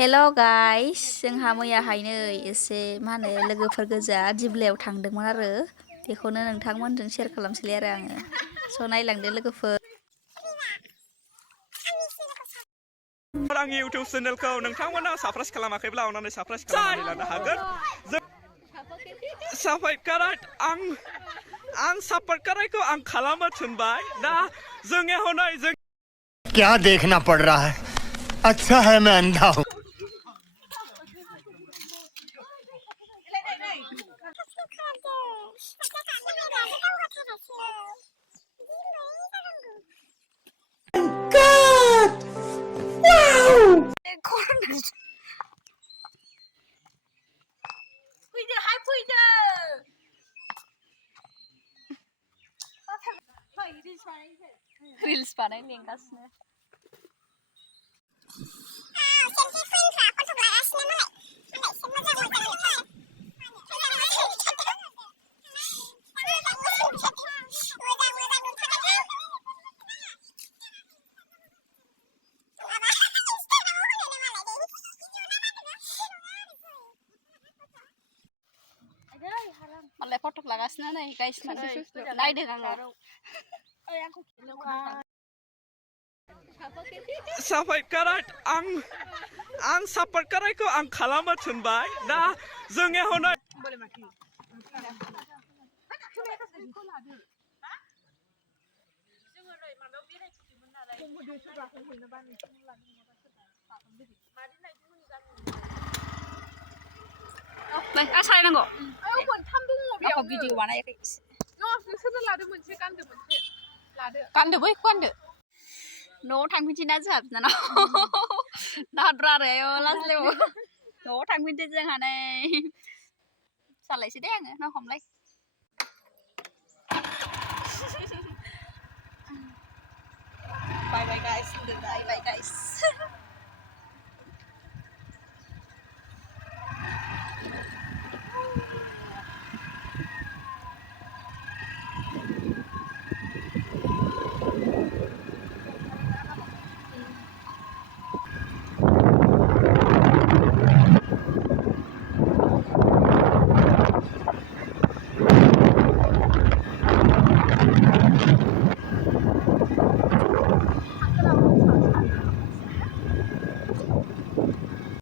Hello guys, जोंहा मैयाहायनो एसे मा होनो लोगोफोर गोजा दिप्लायाव थांदोंमोन आरो बेखौनो नोंथांमोनजों शेयार खालामसैलाय आरो आङो स' नायलांदो लोगोफोर। आंनि इउटिउब चेनेलखौ नोंथांमोना साबस्क्राइब खालामाखैब्ला अननानै साबस्क्राइब खालामनानै लानो हागोन। आं साबस्क्राइबखौ आं खालामनो थिनबाय दा जोंनि हनै जों क्या देखना पड़ रहा है अच्छा है मैं अंधा हूँ Reels बानाय लेंगासिनो मालाय फटक लागासिनो नै गाइस नायदों आङो आं साबस्क्राइबखौ आं खालामनो थिनबाय दा जोंनि हनै आं सालायनांगौ आंखौ भिडिअ बानायाखै नोंसोरनो लादो मोनसे गानदो मोनसे लादो गानदो बैखौ गानदो न'आव थांफिनसै ना जोंहा बिनानाव दाद्रा आरो लाजिलायबावो न'आव थांफिनसै जोंहा नै सालायसै दे आङो ना हमलाय